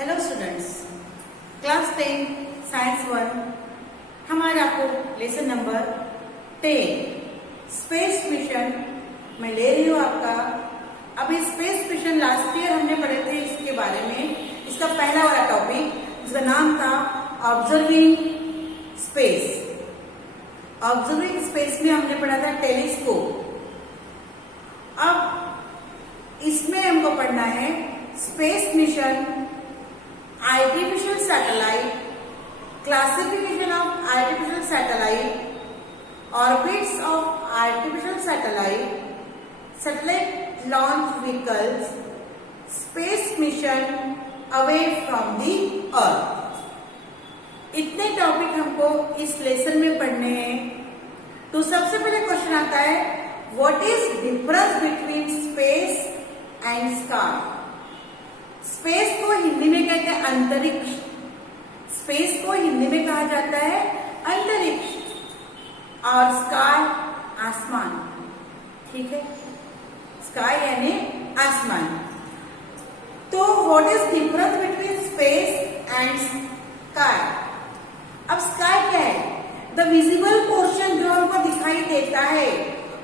Hello students, class 10 science 1 हमारा आपको lesson number 10 space mission मैं ले रही हूँ आपका। अभी स्पेस मिशन लास्ट ईयर हमने पढ़े थे इसके बारे में। इसका पहला वाला टॉपिक जिसका नाम था ऑब्जर्विंग स्पेस। ऑब्जर्विंग स्पेस में हमने पढ़ा था टेलीस्कोप। अब इसमें हमको पढ़ना है space mission, artificial satellite, classification of artificial satellite, orbits of artificial satellite, satellite launch vehicles, space mission away from the earth. इतने टॉपिक हमको इस लेसन में पढ़ने हैं। तो सबसे पहले क्वेश्चन आता है, what is difference between space and sky. Space को हिंदी में कहते हैं अंतरिक्ष। स्पेस को हिंदी में कहा जाता है अंतरिक्ष, और स्काई आसमान। ठीक है, स्काई यानी आसमान। तो what is difference between space and sky. अब स्काई क्या है? द विजिबल पोर्शन जो हमको दिखाई देता है,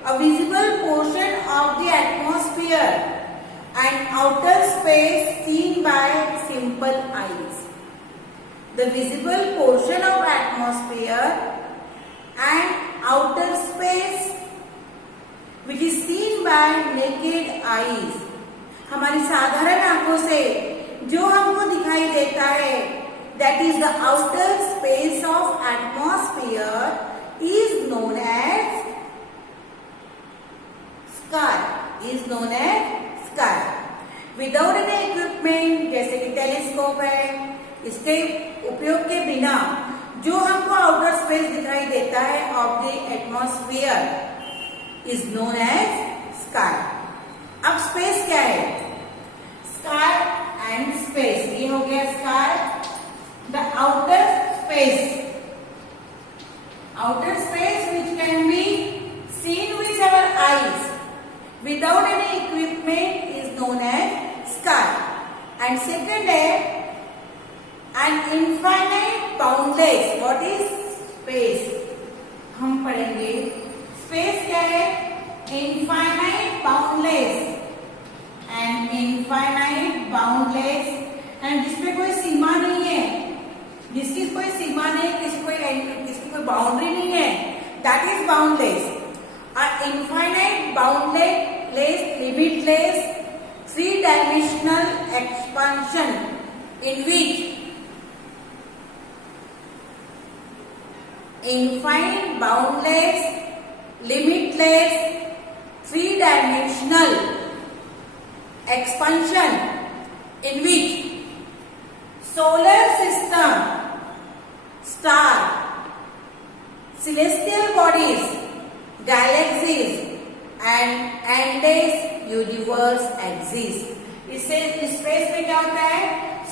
a visible portion of the atmosphere and outer space seen by simple eyes. The visible portion of atmosphere and outer space which is seen by naked eyes. हमारी साधारण आंखों से जो हमको दिखाई देता है, that is the outer space of atmosphere is known as sky. Is known as sky. Without any equipment, जैसे कि टेलीस्कोप है, इसके उपयोग के बिना जो हमको आउटर स्पेस दिखाई देता है of the atmosphere is known as sky. अब स्पेस क्या है? स्काई एंड स्पेस, ये हो गया sky. The outer space, outer space which can be seen with our eyes without any equipment is known as sky. And second है an infinite boundless. What is space? हम पढ़ेंगे space क्या है? Infinite boundless and infinite boundless, and जिसमें कोई सीमा नहीं है, जिसकी कोई सीमा नहीं, किसी कोई बाउंड्री नहीं है, that is boundless. An infinite boundless limitless three-dimensional expansion in which infinite boundless limitless three-dimensional expansion in which solar system, star, celestial bodies, galaxies and endless universe exist. इससे स्पेस में क्या होता है?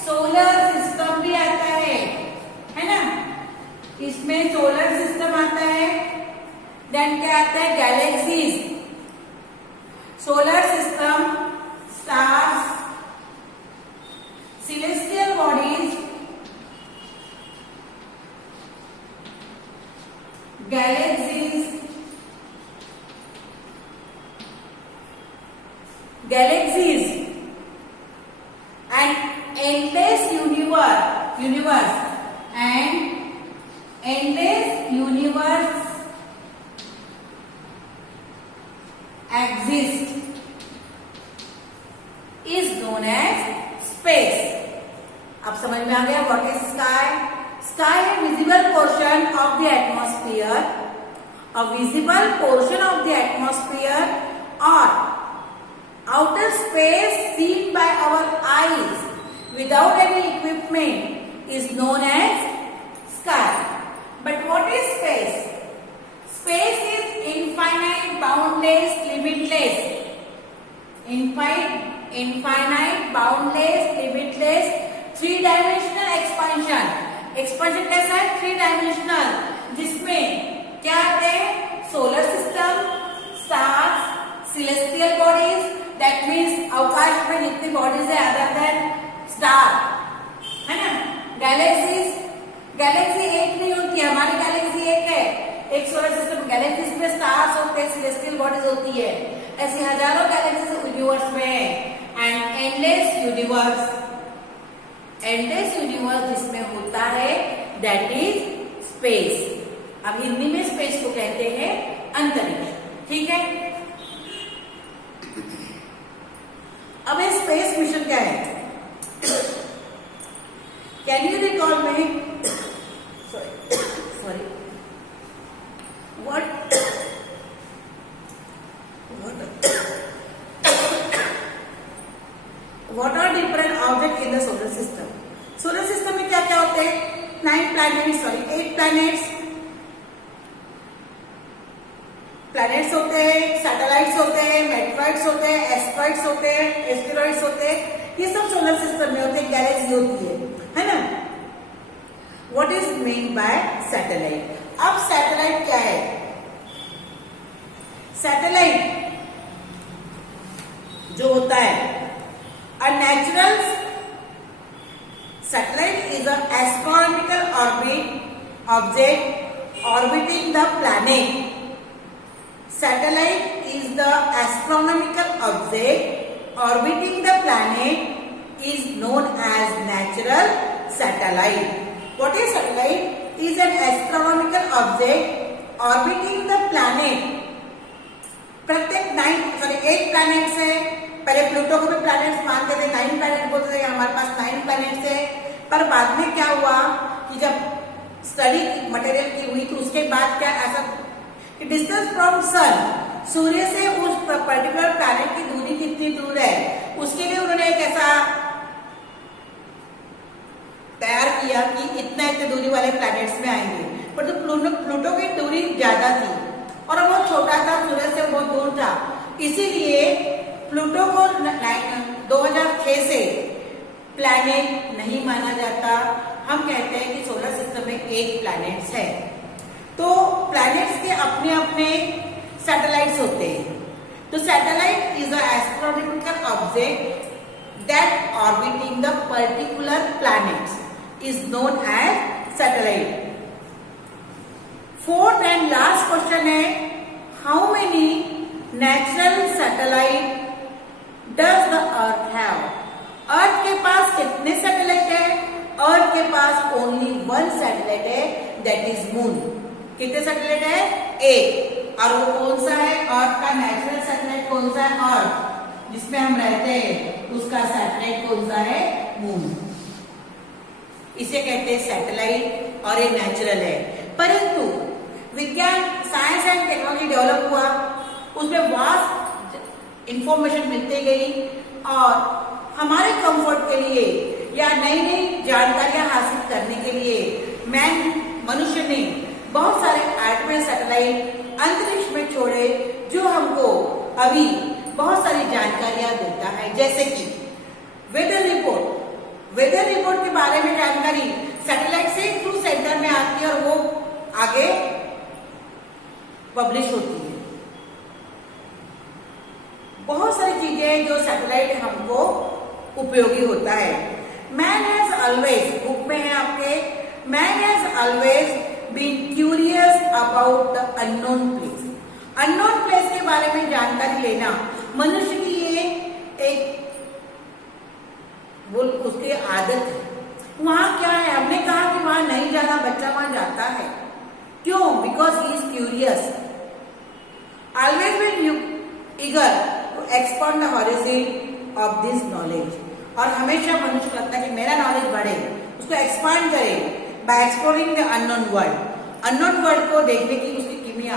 सोलर सिस्टम भी आता है ना? इसमें सोलर सिस्टम आता है, देन क्या आता है? Galaxies, solar system, stars, celestial bodies, galaxies, galaxies and endless universe and endless universe exist is known as space. अब समझ में आ गया what is sky? Sky है visible portion of the atmosphere, a visible portion of the atmosphere or outer space seen by our eyes without any equipment is known as sky. But what is space? Space is infinite, boundless, limitless. Infinite, boundless, limitless, three-dimensional expansion. Expansion कैसा है? Three-dimensional, जिसमें क्या आते हैं? Solar system, stars, celestial bodies, that means अवकाश में जितनी bodies है अदर देन स्टार, गैलेक्सी एक नहीं होती, हमारी गैलेक्सी एक है, एक सोलर सिस्टम। गैलेक्सीज में स्टार्स होते हैं, सेलेस्टियल बॉडीज होती है, ऐसी हजारों गैलेक्सीज यूनिवर्स में है। एंड एंडलेस यूनिवर्स जिसमें होता है दैट इज स्पेस। अब हिंदी में स्पेस को कहते हैं अंतरिक्ष, ठीक है। अब ये स्पेस मिशन क्या है? Can you recall me? Sorry What are different objects in the solar system? Solar system में क्या क्या होते हैं? 8 प्लैनेट्स होते हैं, सैटेलाइट्स होते हैं, मेटरॉइड्स होते हैं, एस्ट्रॉइड्स होते हैं, एस्टेरॉइड्स होते हैं, ये सब सोलर सिस्टम में होते हैं, गैलेक्सी होती है ना। What is mean by satellite? अब सैटेलाइट क्या है? सैटेलाइट जो होता है a natural satellite is an astronomical object orbiting the planet. Satellite is the astronomical object orbiting the planet is known as natural satellite. What is satellite? Is an astronomical object orbiting the planet. प्रत्येक 8 planets है। पहले Pluto को भी planets मानते थे, 9 planet बोलते थे, हमारे पास 9 प्लैनेट्स है। पर बाद में क्या हुआ कि जब स्टडी मटेरियल की हुई तो उसके बाद क्या ऐसा कि डिस्टेंस फ्रॉम सन, सूर्य से उस पर्टिकुलर प्लैनेट की दूरी कितनी दूर है, उसके लिए उन्होंने एक ऐसा तैयार किया कि इतने दूरी वाले प्लैनेट्स में आएंगे। पर तो प्लूटो की दूरी ज्यादा थी और वो छोटा था, सूर्य से बहुत दूर था, इसीलिए प्लूटो को 2006 से प्लैनेट नहीं माना जाता। हम कहते हैं कि सोलर सिस्टम में 8 प्लैनेट्स है। तो प्लैनेट्स के अपने अपने सैटेलाइट्स होते हैं। तो satellite is a astronomical object that orbiting the particular planets is known as satellite. Fourth and last question है, how many natural satellite does the earth have? Earth के पास कितने सैटेलाइट है? अर्थ के पास ओनली 1 सैटेलाइट है, that is moon. कितने satellite है? 1। और वो कौन सा है? अर्थ का नेचुरल सैटेलाइट कौन सा है? अर्थ जिसमें हम रहते हैं, उसका सैटेलाइट कौन सा है? मून। इसे कहते हैं सैटेलाइट और ये नेचुरल है। परंतु विज्ञान, साइंस एंड टेक्नोलॉजी डेवलप हुआ, उसमें वास्ट इंफॉर्मेशन मिलती गई और हमारे कंफर्ट के लिए या नई नई जानकारियां हासिल करने के लिए मनुष्य ने बहुत सारे आर्टिफिशियल सैटेलाइट अंतरिक्ष में छोड़े, जो हमको अभी बहुत सारी जानकारियां देता है। जैसे कि वेदर रिपोर्ट के बारे में जानकारी सैटेलाइट से थ्रू सेंटर में आती है और वो आगे पब्लिश होती है। बहुत सारी चीजें जो सैटेलाइट हमको उपयोगी होता है। मैन हैज ऑलवेज, बुक में है आपके, man has always been curious about the unknown place. Unknown place के बारे में जानकारी लेना मनुष्य की ये एक उसकी आदत है। वहां क्या है? हमने कहा कि वहां नहीं जाना, बच्चा वहां जाता है। क्यों? Because he is curious, always been eager to expand the horizon of this knowledge. और हमेशा मनुष्य लगता है कि मेरा नॉलेज बढ़े, उसको एक्सपांड करे bye exploring the unknown world. Unknown world को देखने की उसकी कीमिया।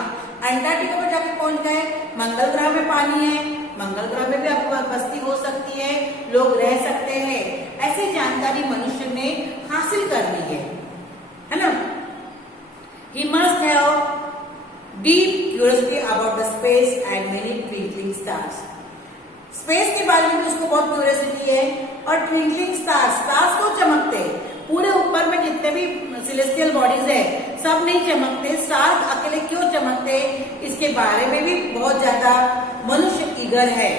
अंटार्कटिका पर जाकर पहुंच गए, मंगल ग्रह में पानी है, मंगल ग्रह में भी आपको बस्ती हो सकती है, लोग रह सकते हैं। ऐसी जानकारी मनुष्य ने हासिल कर ली है ना। He must have deep curiosity about the space and many twinkling stars. Space के बारे में भी उसको बहुत क्यूरियोसिटी है। और ट्विंकलिंग स्टार्स को चमकते, पूरे ऊपर में जितने भी सेलेस्टियल बॉडीज है सब नहीं चमकते, स्टार्स अकेले क्यों चमकते, इसके बारे में भी बहुत ज्यादा मनुष्य ईगर है।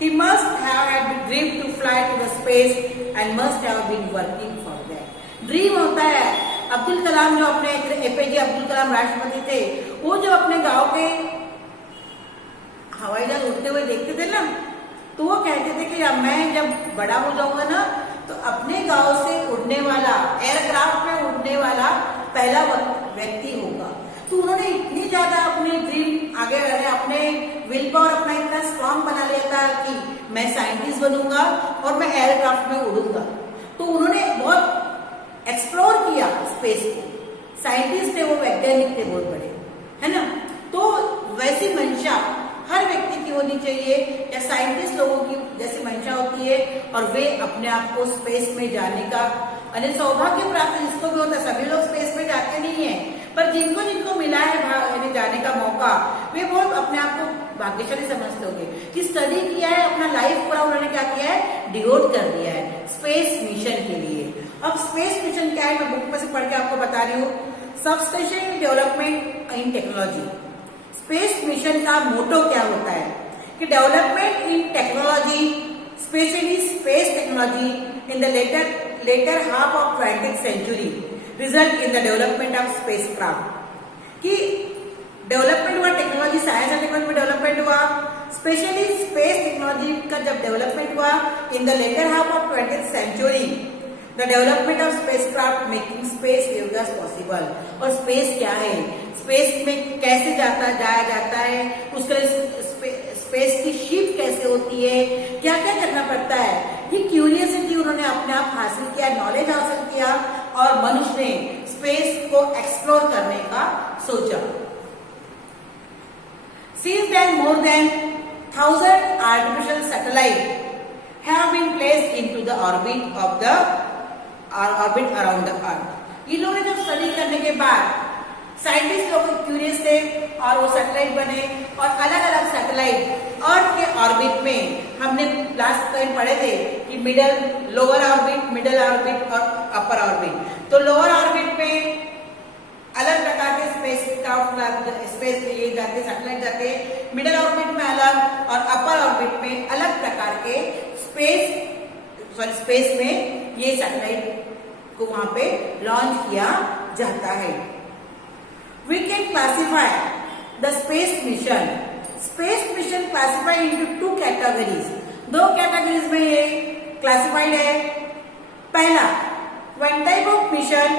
He must have had the dream to fly to the space and must have been working for that. Dream होता है। अब्दुल कलाम जो अपने एपीजे अब्दुल कलाम राष्ट्रपति थे, वो जो अपने गांव के हवाई जहाज उड़ते हुए देखते थे ना, तो वो कहते थे कि मैं जब बड़ा हो जाऊंगा ना, तो अपने गांव से उड़ने वाला, एयरक्राफ्ट में उड़ने वाला पहला व्यक्ति होगा। तो उन्होंने इतनी ज्यादा अपनी ड्रीम आगे बढ़े, अपने विल पावर अपना इतना स्ट्रांग बना लिया था कि मैं साइंटिस्ट बनूंगा और मैं एयरक्राफ्ट में उड़ूंगा। तो उन्होंने बहुत एक्सप्लोर किया स्पेस को। साइंटिस्ट थे वो, वैज्ञानिक थे बहुत बड़े, है ना। तो वैसी मंशा हर व्यक्ति की होनी चाहिए, या साइंटिस्ट लोगों की जैसी मंशा होती है, और वे अपने आप को स्पेस में जाने का सौभाग्य प्राप्त जिसको भी होता है। सभी लोग स्पेस में जाते नहीं है, पर जिनको जिनको मिला है जाने का मौका, वे बहुत अपने आप को भाग्यशाली समझते होंगे कि स्टडी किया है, अपना लाइफ पूरा उन्होंने क्या किया है, डिवोट कर दिया है स्पेस मिशन के लिए। अब स्पेस मिशन क्या है, मैं बुक में से पढ़ के आपको बता रही हूँ। Substation development in technology. Space mission का मोटो क्या होता है कि development in technology, specially space technology in the latter half of 20th century result in the development of spacecraft. कि डेवलपमेंट हुआ टेक्नोलॉजी, साइंस एंड टेक्नोलॉजी में development हुआ, specially space technology का जब डेवलपमेंट हुआ in the latter half of 20th century, the development of spacecraft making space areas possible. और space क्या है, स्पेस में कैसे जाया जाता है, उसके स्पेस की शिप कैसे होती है, क्या क्या करना पड़ता है, ये क्यूरियसिटी उन्होंने अपने आप हासिल किया, नॉलेज हासिल किया, और मनुष्य ने स्पेस को एक्सप्लोर करने का सोचा। Since then, more than 1,000 artificial satellites have been placed into the orbit around the Earth. इन लोगों ने जब स्टडी करने के बाद साइंटिस्ट लोग क्यूरियस थे और वो सैटेलाइट बने, और अलग अलग सैटेलाइट अर्थ के ऑर्बिट में, हमने लास्ट टाइम पढ़े थे कि लोअर ऑर्बिट, मिडिल ऑर्बिट और अपर ऑर्बिट। तो लोअर ऑर्बिट में अलग प्रकार के स्पेस में ये जाते, सैटेलाइट जाते, मिडिल ऑर्बिट में अलग, और अपर ऑर्बिट में अलग प्रकार के स्पेस में ये सैटेलाइट को वहां पे लॉन्च किया जाता है। We can classify the space mission. Space mission classified into 2 categories. 2 categories में ये classified है। पहला, one type of mission,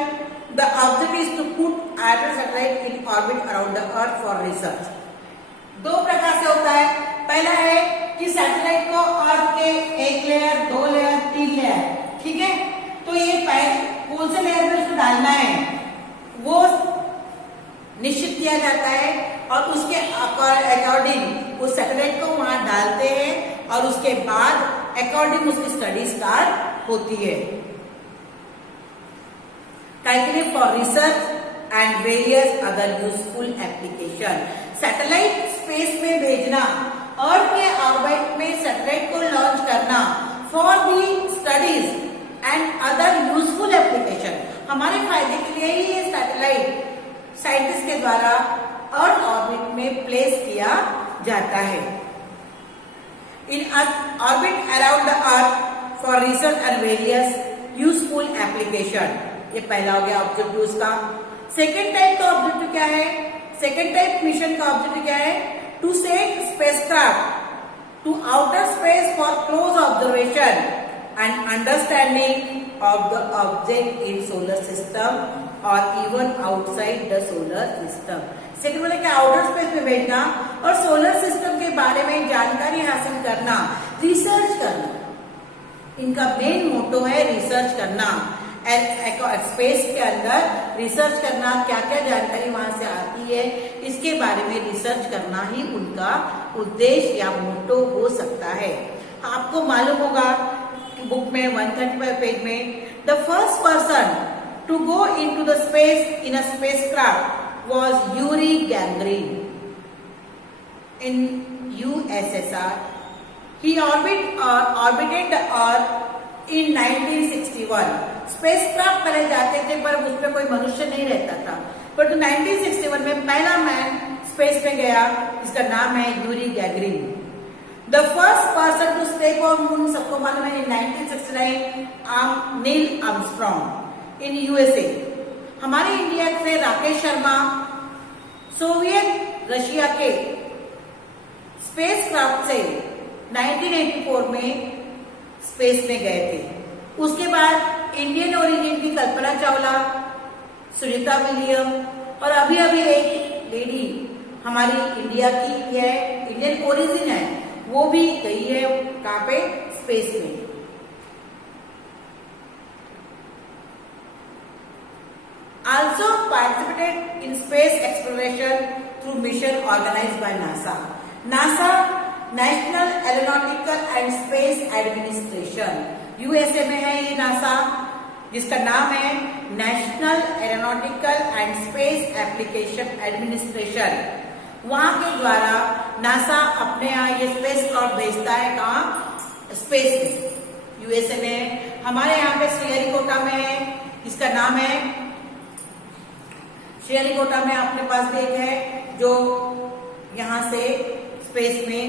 the object is to put either satellite in orbit around the Earth for research. 2 प्रकार से होता है। पहला है कि सैटेलाइट को अर्थ के 1 लेयर, 2 लेयर, 3 लेयर, ठीक है, तो ये कौन से लेयर में उसको डालना है वो निश्चित किया जाता है, और उसके अकॉर्डिंग उस सैटेलाइट को वहां डालते हैं, और उसके बाद अकॉर्डिंग उसकी स्टडी स्टार्ट होती है। Calculate for research and various other useful application. Satellite space में भेजना, अर्थ के ऑर्बिट में सैटेलाइट को लॉन्च करना for the studies and other useful application. हमारे फायदे के लिए ही ये सैटेलाइट साइंटिस्ट के द्वारा अर्थ ऑर्बिट में प्लेस किया जाता है। In orbit around the earth for research and various useful application. ये पहला हो गया ऑब्जेक्टिव उसका। सेकेंड टाइप का ऑब्जेक्टिव क्या है, सेकेंड टाइप मिशन का ऑब्जेक्टिव क्या है, to send spacecraft to outer space for close observation and understanding of the object in solar system और even outside the solar system. Second मतलब क्या, आउटर स्पेस में भेजना और सोलर सिस्टम के बारे में जानकारी हासिल करना, रिसर्च करना। इनका मेन मोटो है रिसर्च करना, स्पेस के अंदर रिसर्च करना, क्या क्या जानकारी वहां से आती है इसके बारे में रिसर्च करना ही उनका उद्देश्य या मोटो हो सकता है। आपको मालूम होगा कि बुक में 135 पेज में the first person to go into the space in a spacecraft was Yuri Gagarin in USSR. He orbited the Earth in 1961. Spacecraft पहले जाते थे पर उसमें कोई मनुष्य नहीं रहता था, पर 1961 में पहला मैन स्पेस में गया, इसका नाम है Yuri Gagarin. The first person to step on moon, सबको मालूम है, 1969 नील आर्मस्ट्रॉन्ग। In USA. हमारे इंडिया से राकेश शर्मा सोवियत रशिया के स्पेस क्राफ्ट से 1984 में स्पेस में गए थे। उसके बाद इंडियन ओरिजिन की कल्पना चावला, सुनीता विलियम और अभी अभी एक लेडी हमारी इंडिया की है, इंडियन ओरिजिन है, वो भी गई है कहाँ पे, स्पेस में। Also participated in space exploration through mission organized by NASA. NASA, National Aeronautical and Space Administration, USA में है ये नासा, जिसका नाम है national aeronautical and space application administration. वहां के द्वारा नासा अपने यहाँ ये स्पेस क्राफ्ट भेजता है, कहाँ, स्पेस में, यूएसए में। हमारे यहाँ पे श्रीहरिकोटा में है, इसका नाम है, श्रीहरिकोटा में अपने पास भी एक है जो यहाँ से स्पेस में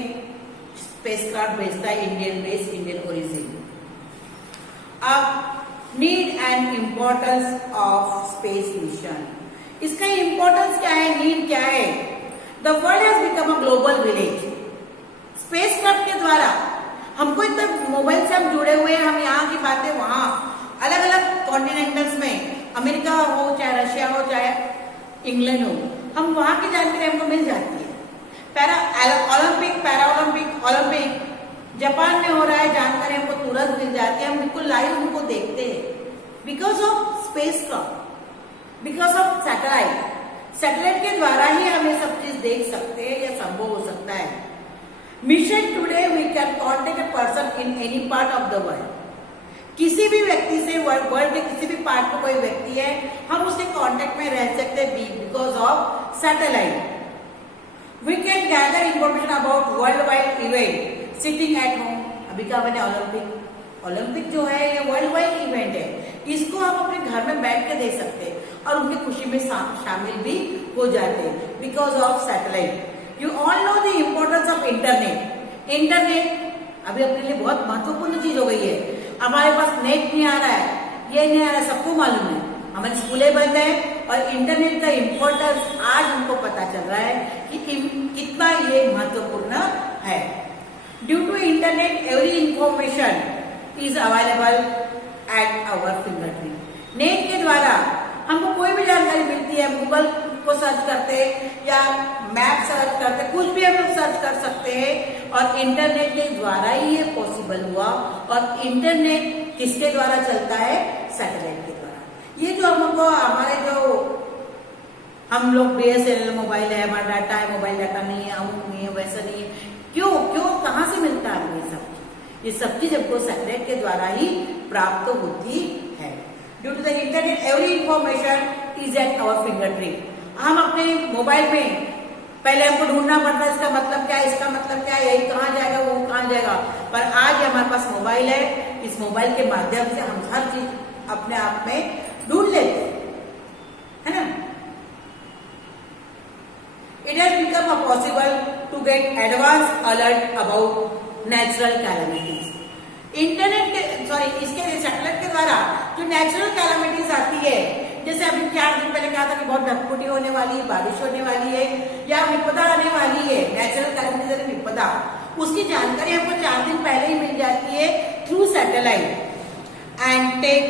स्पेस क्राफ्ट भेजता है, इंडियन बेस, इंडियन ओरिजिन। अब need and importance of space mission, इसका इम्पोर्टेंस क्या है, नीड क्या है। The world has become a global village. Space craft के द्वारा हमको इतना मोबाइल से हम जुड़े हुए हैं, हम यहाँ की बातें वहां अलग अलग कॉन्टिनेंटल्स में, अमेरिका हो चाहे रशिया हो चाहे इंग्लैंड हो, हम वहां की जानकारी हमको मिल जाती है। ओलंपिक जापान में हो रहा है, जानकारी हमको तुरंत मिल जाती है, हम बिल्कुल लाइव उनको देखते हैं। Because of space craft, because of satellite के द्वारा ही हम ये सब चीज देख सकते हैं या संभव हो सकता है। Mission today we can contact a person in any part of the world. किसी भी व्यक्ति से, वर्ल्ड के किसी भी पार्ट में कोई व्यक्ति है, हम उसके कांटेक्ट में रह सकते हैं because of satellite. We can gather information about world wide event sitting at home. अभी का मैंने ओलंपिक जो है ये वर्ल्ड वाइड इवेंट है, इसको हम अपने घर में बैठ के देख सकते हैं और उनकी खुशी में शामिल भी हो जाते हैं because of satellite. You all know the importance of internet अभी अपने लिए बहुत महत्वपूर्ण चीज हो गई है। हमारे पास नेट नहीं आ रहा है, ये नहीं आ रहा है, सबको मालूम है, हमारी स्कूलें बंद है और इंटरनेट का इम्पोर्टेंस आज हमको पता चल रहा है कि कितना ये महत्वपूर्ण है। Due to internet every information is available at our fingertip. Net के द्वारा हमको कोई भी जानकारी मिलती है, गूगल को सर्च करते या मैप सर्च करते, कुछ भी हम लोग सर्च कर सकते हैं और इंटरनेट के द्वारा ही ये पॉसिबल हुआ। और इंटरनेट किसके द्वारा चलता है, सैटेलाइट के द्वारा। ये जो हमको हमारे जो हम लोग बीएसएनएल मोबाइल है, हमारा डाटा है, मोबाइल डाटा नहीं है, अमुक नहीं है, वैसा नहीं है, क्यों कहाँ से मिलता है ये सब चीज हमको सैटेलाइट के द्वारा ही प्राप्त होती है। Due to the internet every information is at our fingertip. हम अपने मोबाइल में पहले हमको ढूंढना पड़ता है, इसका मतलब क्या है, इसका मतलब क्या है, यही कहाँ जाएगा, वो कहाँ जाएगा, पर आज हमारे पास मोबाइल है, इस मोबाइल के माध्यम से हम हर चीज अपने आप में ढूंढ लेते हैं, है ना। It has become possible to get advanced alert about natural calamities. Internet के इसके सैटेलाइट के द्वारा जो नेचुरल कैलामिटीज आती है, जैसे अभी 4 दिन पहले कहा था कि बहुत ढकफुटी होने वाली है, बारिश होने वाली है या विपदा आने वाली है, नेचुरल कैलामिटीज यानी विपदा, उसकी जानकारी हमको 4 दिन पहले ही मिल जाती है through satellite. And take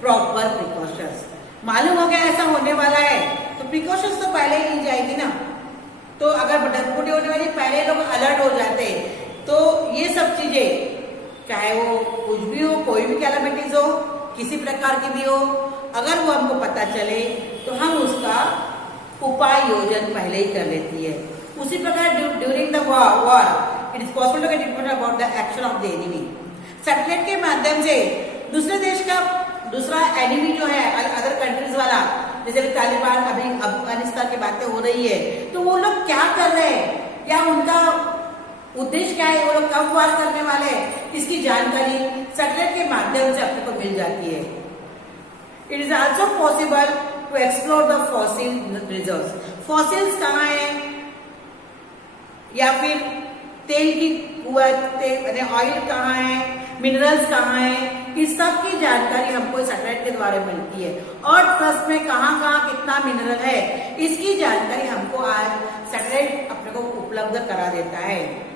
proper precautions. मालूम हो गया ऐसा होने वाला है तो प्रिकॉशंस तो पहले ही ली जाएगी ना। तो अगर ढकफुटी होने वाली पहले लोग अलर्ट हो जाते, तो ये सब चीजें चाहे वो कुछ भी हो, कोई भी कैलामिटीज हो, किसी प्रकार की भी हो, अगर वो हमको पता चले तो हम उसका उपाय योजन पहले ही कर लेती है। उसी प्रकार during the war it is possible to get information about the action of the enemy. Satellite के माध्यम से दूसरे देश का दूसरा एनिमी जो है अदर कंट्रीज वाला, जैसे तालिबान, अभी अफगानिस्तान की बातें हो रही है, तो वो लोग क्या कर रहे हैं या उनका उद्देश्य क्या है, वो लोग कब वार करने वाले हैं, इसकी जानकारी सैटेलाइट के माध्यम से अपने को मिल जाती है। It is also possible to explore the fossil reserves. Fossils कहाँ है या फिर तेल की ऑयल कहाँ है, मिनरल्स कहाँ है, इस सब की जानकारी हमको सैटेलाइट के द्वारा मिलती है। और ट्रस्ट में कहाँ कहाँ कितना मिनरल है, इसकी जानकारी हमको आज सैटेलाइट अपने को उपलब्ध करा देता है।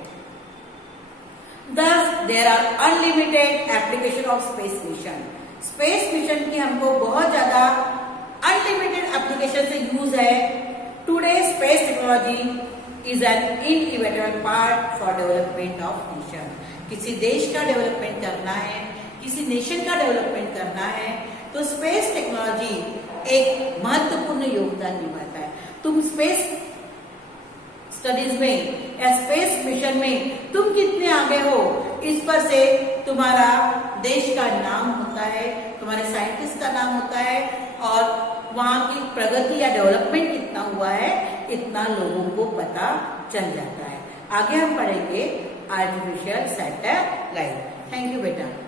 Thus, there are unlimited application of space mission. Space mission की हमको बहुत ज्यादा अनलिमिटेड एप्लीकेशन से यूज है। Today space technology is an inevitable part for development of nation. किसी देश का डेवलपमेंट करना है, किसी नेशन का डेवलपमेंट करना है, तो स्पेस टेक्नोलॉजी एक महत्वपूर्ण योगदान निभाता है। तुम स्पेस स्टडीज में या स्पेस मिशन में तुम कितने आगे हो, इस पर से तुम्हारा देश का नाम होता है, तुम्हारे साइंटिस्ट का नाम होता है, और वहां की प्रगति या डेवलपमेंट कितना हुआ है, इतना लोगों को पता चल जाता है। आगे हम पढ़ेंगे आर्टिफिशियल सैटेलाइट। थैंक यू बेटा।